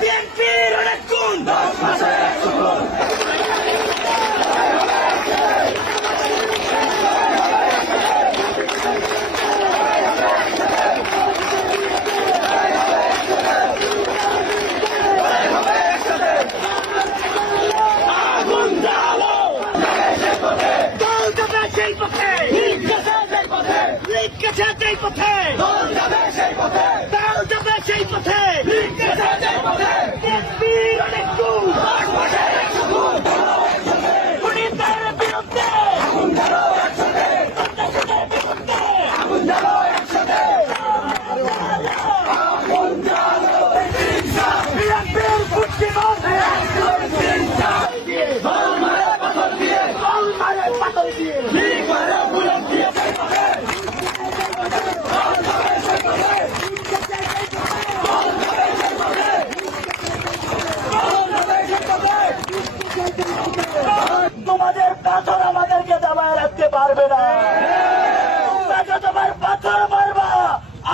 বিএনপির অনেক গুণ 10 মাসে 100 গুণ। আগুন জ্বালো দল যাবে সেই পথে লিখেছে সেই পথে দল যাবে সেই পথে, দল যাবে সেই পথে লিখেছে সেই পথে। বিএনপির অনেক গুণ 10 মাসে 100 গুণ। খুনিদের বিরুদ্ধে আগুন জ্বালো একসাথে, সন্ত্রাসীদের বিরুদ্ধে আগুন জ্বালো একসাথে। আগুন জ্বালো ইনসাফ, বিএনপির বুদ্ধিমান ইনসাফ। দল মারে পাথর দিয়ে, দল মারে পাথর দিয়ে ঠিক মারে বুলেট দিয়ে সেই পথে। দল যাবে সেই পথে, দল যাবে সেই পথে, দল যাবে সেই পথে। তোমাদের পাথর আমাদেরকে দাবায় রাখতে পারবে না। তোমরা যতবার পাথর মারবা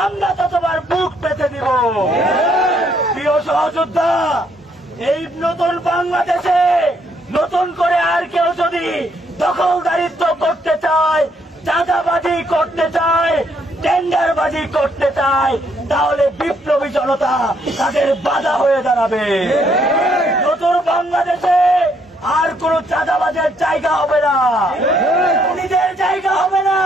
আমরা ততবার বুক পেতে দিব। প্রিয় সহযোদ্ধা, এই নতুন বাংলাদেশে নতুন করে আর কেউ যদি দখলদারিত্ব করতে চায়, চাঁদাবাজি করতে চায়, টেন্ডারবাজি করতে চায়, তাহলে বিপ্লবী জনতা তাদের বাধা হয়ে দাঁড়াবে। নতুন বাংলাদেশে আর কোন চাঁদাবাজের জায়গা হবে না, খুনিদের জায়গা হবে না।